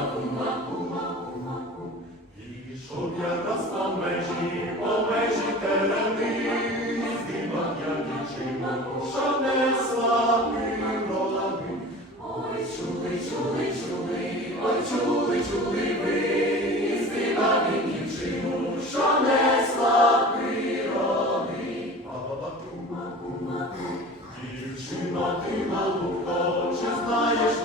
кума, я раз межі, по межі терени, здіймав я дівчину, що не слаби родами. Ой, чули, чули, чули, ой, чули, чули ви, здіймав дівчину, що не слаби роди. Баба, кума, дівчина ти малуко, чи знаєш,